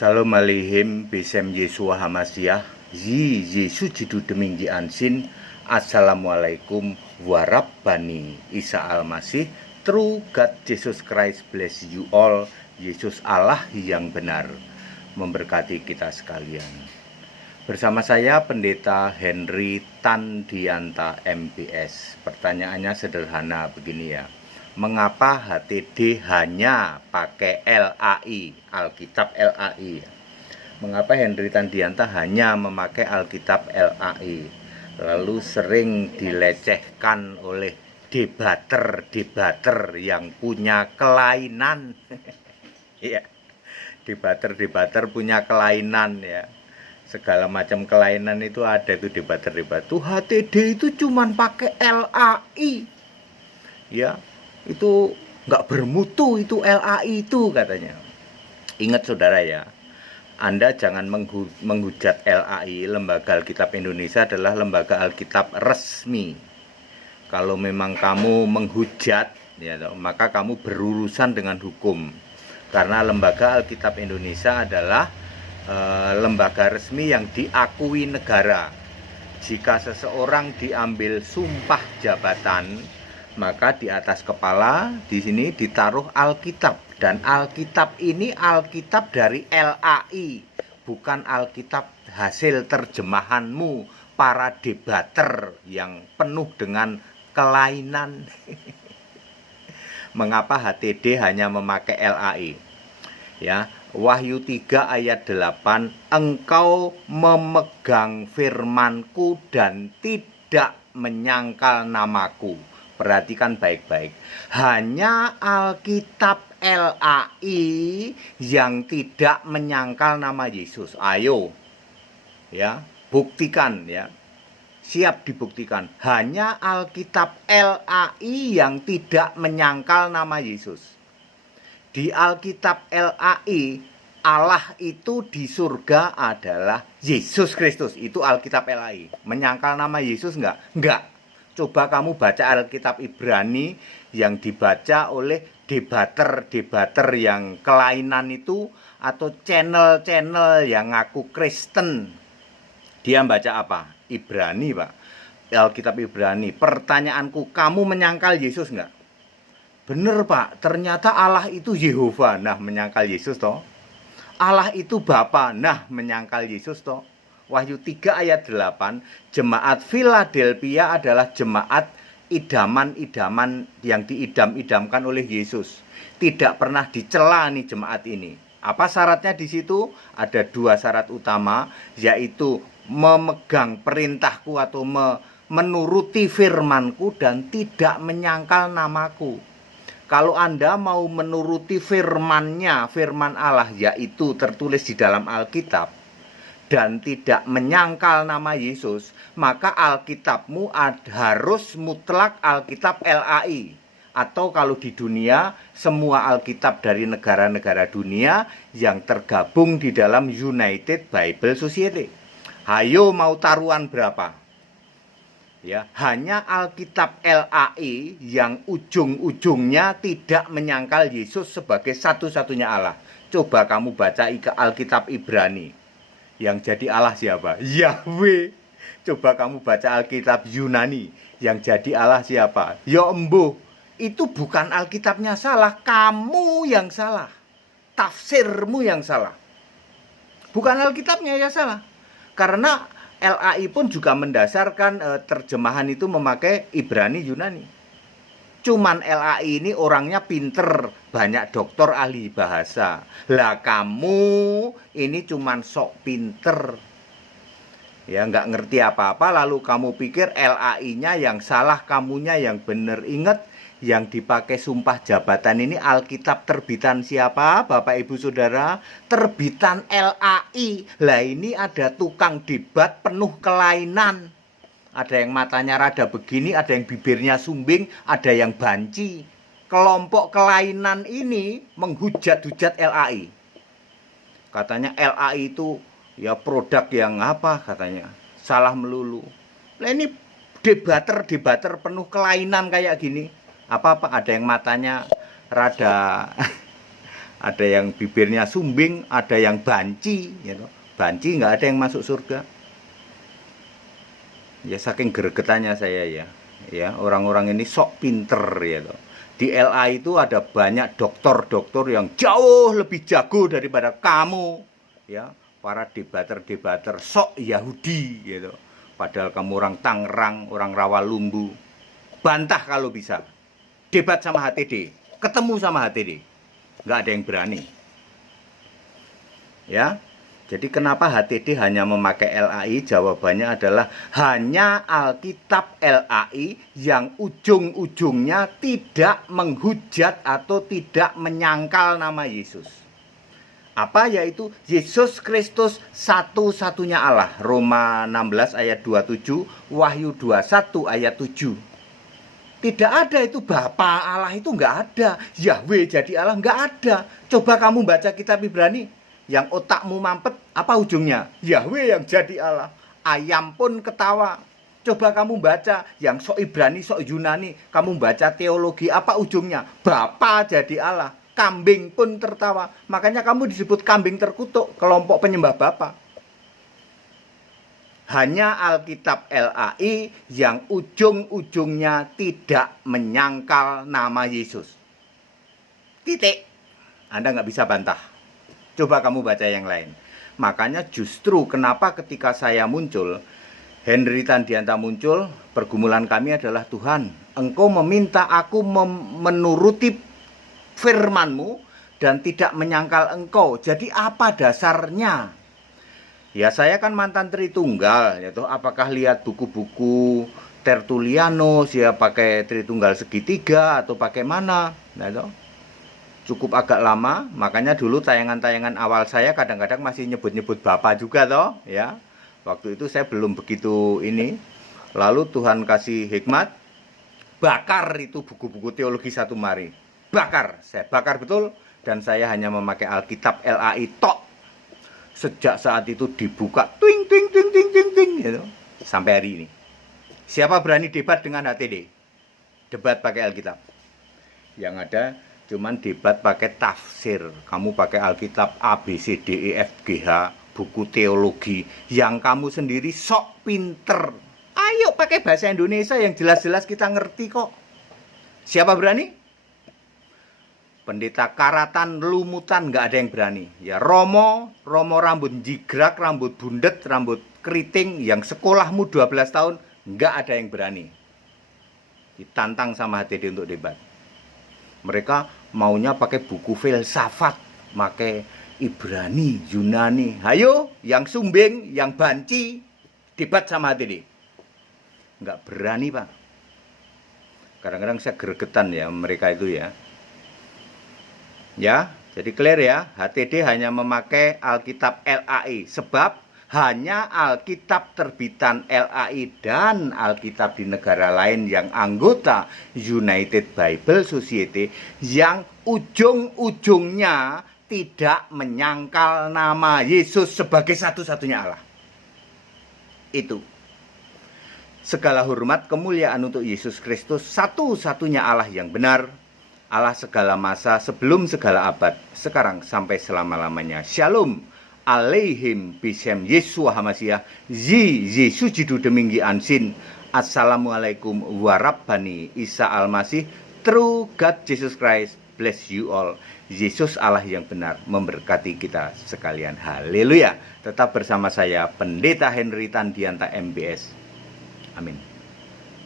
Shalom Aleichem Besem Yeshua Hamasiah Yi Yesus Jidu Deming Ji Ansin. Assalamualaikum Warabbani Isa Al-Masih. True God Jesus Christ bless you all. Yesus Allah yang benar memberkati kita sekalian. Bersama saya Pendeta Henry Tandianta MBS. Pertanyaannya sederhana begini ya. Mengapa HTD hanya pakai LAI, Alkitab LAI? Mengapa Henry Tandianta hanya memakai Alkitab LAI? Lalu sering dilecehkan oleh debater yang punya kelainan. Ya, debater punya kelainan ya. Segala macam kelainan itu ada itu debater. Tuh HTD itu cuman pakai LAI. Ya. Itu nggak bermutu itu LAI itu katanya. Ingat saudara ya, Anda jangan menghujat LAI. Lembaga Alkitab Indonesia adalah lembaga Alkitab resmi. Kalau memang kamu menghujat ya, maka kamu berurusan dengan hukum. Karena lembaga Alkitab Indonesia adalah lembaga resmi yang diakui negara. Jika seseorang diambil sumpah jabatan, maka di atas kepala di sini ditaruh Alkitab, dan Alkitab ini Alkitab dari LAI, bukan Alkitab hasil terjemahanmu para debater yang penuh dengan kelainan. Mengapa HTD hanya memakai LAI? Ya, Wahyu 3 ayat 8, engkau memegang firmanku dan tidak menyangkal namaku. Perhatikan baik-baik. Hanya Alkitab LAI yang tidak menyangkal nama Yesus. Ayo, ya, buktikan ya. Siap dibuktikan. Hanya Alkitab LAI yang tidak menyangkal nama Yesus. Di Alkitab LAI, Allah itu di surga adalah Yesus Kristus. Itu Alkitab LAI. Menyangkal nama Yesus enggak? Enggak. Coba kamu baca Alkitab Ibrani yang dibaca oleh debater yang kelainan itu, atau channel yang ngaku Kristen. Dia baca apa? Ibrani, Pak. Alkitab Ibrani. Pertanyaanku, kamu menyangkal Yesus enggak? Bener, Pak. Ternyata Allah itu Yehova. Nah, menyangkal Yesus toh. Allah itu Bapa. Nah, menyangkal Yesus toh. Wahyu 3 ayat 8, jemaat Philadelphia adalah jemaat idaman-idaman yang diidam-idamkan oleh Yesus. Tidak pernah dicela nih jemaat ini. Apa syaratnya di situ? Ada 2 syarat utama, yaitu memegang perintahku atau menuruti firmanku dan tidak menyangkal namaku. Kalau Anda mau menuruti firman-Nya, firman Allah, yaitu tertulis di dalam Alkitab, dan tidak menyangkal nama Yesus, maka Alkitabmu harus mutlak Alkitab LAI. Atau kalau di dunia, semua Alkitab dari negara-negara dunia yang tergabung di dalam United Bible Society. Hayo, mau taruhan berapa? Ya, hanya Alkitab LAI yang ujung-ujungnya tidak menyangkal Yesus sebagai satu-satunya Allah. Coba kamu baca Alkitab Ibrani. Yang jadi Allah siapa? Yahweh. Coba kamu baca Alkitab Yunani. Yang jadi Allah siapa? Ya embuh. Itu bukan Alkitabnya salah, kamu yang salah. Tafsirmu yang salah. Bukan Alkitabnya ya salah. Karena LAI pun juga mendasarkan terjemahan itu memakai Ibrani Yunani. Cuman LAI ini orangnya pinter, banyak doktor ahli bahasa. Lah kamu ini cuman sok pinter, ya nggak ngerti apa-apa, lalu kamu pikir LAI-nya yang salah, kamunya yang bener. Ingat, yang dipakai sumpah jabatan ini Alkitab terbitan siapa, Bapak Ibu Saudara? Terbitan LAI. Lah ini ada tukang debat penuh kelainan. Ada yang matanya rada begini, ada yang bibirnya sumbing, ada yang banci. Kelompok kelainan ini menghujat-hujat LAI. Katanya LAI itu ya produk yang apa katanya, salah melulu. Nah ini debater penuh kelainan kayak gini. Apa-apa, ada yang matanya rada ada yang bibirnya sumbing, ada yang banci, gitu. Banci nggak ada yang masuk surga. Ya saking gregetannya saya ya orang-orang ini sok pinter ya. Di LA itu ada banyak dokter-dokter yang jauh lebih jago daripada kamu, ya. Para debater-debater sok Yahudi gitu. Padahal kamu orang Tangerang, orang Rawalumbu. Bantah kalau bisa. Debat sama HTD, ketemu sama HTD. Nggak ada yang berani. Ya. Jadi kenapa HTD hanya memakai LAI? Jawabannya adalah hanya Alkitab LAI yang ujung-ujungnya tidak menghujat atau tidak menyangkal nama Yesus. Apa? Yaitu Yesus Kristus satu-satunya Allah. Roma 16 ayat 27, Wahyu 21 ayat 7. Tidak ada itu Bapa Allah, itu nggak ada. Yahweh jadi Allah, nggak ada. Coba kamu baca kitab Ibrani, yang otakmu mampet, apa ujungnya? Yahweh yang jadi Allah. Ayam pun ketawa. Coba kamu baca yang sok Ibrani, sok Yunani, kamu baca teologi, apa ujungnya? Bapa jadi Allah. Kambing pun tertawa. Makanya kamu disebut kambing terkutuk, kelompok penyembah Bapa. Hanya Alkitab LAI yang ujung-ujungnya tidak menyangkal nama Yesus. Titik. Anda nggak bisa bantah. Coba kamu baca yang lain. Makanya justru kenapa ketika saya muncul, Henry Tandianta muncul, pergumulan kami adalah, Tuhan, Engkau meminta aku menuruti firman-Mu dan tidak menyangkal Engkau. Jadi apa dasarnya? Ya saya kan mantan Tritunggal, yaitu apakah lihat buku-buku Tertulianus ya pakai Tritunggal segitiga atau pakai mana? Nah, itu cukup agak lama, makanya dulu tayangan-tayangan awal saya kadang-kadang masih nyebut-nyebut Bapak juga toh, ya. Waktu itu saya belum begitu ini. Lalu Tuhan kasih hikmat, bakar itu buku-buku teologi satu mari. Bakar, saya bakar betul dan saya hanya memakai Alkitab LAI tok. Sejak saat itu dibuka twing twing twing twing twing twing gitu, sampai hari ini. Siapa berani debat dengan HTD? Debat pakai Alkitab. Yang ada cuman debat pakai tafsir. Kamu pakai Alkitab A B C D E F G H, buku teologi yang kamu sendiri sok pinter. Ayo pakai bahasa Indonesia yang jelas-jelas kita ngerti kok. Siapa berani? Pendeta karatan, lumutan, nggak ada yang berani. Ya Romo rambut jigrak, rambut bundet, rambut keriting, yang sekolahmu 12 tahun, nggak ada yang berani. Ditantang sama HTD untuk debat. Mereka maunya pakai buku filsafat, pakai Ibrani, Yunani. Ayo, yang sumbing, yang banci, debat sama HTD. Nggak berani, Pak. Kadang-kadang saya gregetan ya mereka itu ya. Ya, jadi clear ya, HTD hanya memakai Alkitab LAI sebab hanya Alkitab terbitan LAI dan Alkitab di negara lain yang anggota United Bible Society yang ujung-ujungnya tidak menyangkal nama Yesus sebagai satu-satunya Allah. Itu. Segala hormat kemuliaan untuk Yesus Kristus, satu-satunya Allah yang benar, Allah segala masa, sebelum segala abad, sekarang sampai selama-lamanya. Shalom alaihim bisem Yesus Hamasiah, Yesus jidu deminggi ansin. Assalamualaikum warabbani Isa Almasih. True God Jesus Christ bless you all. Yesus Allah yang benar memberkati kita sekalian. Haleluya. Tetap bersama saya Pendeta Henry Tandianta MBS. Amin.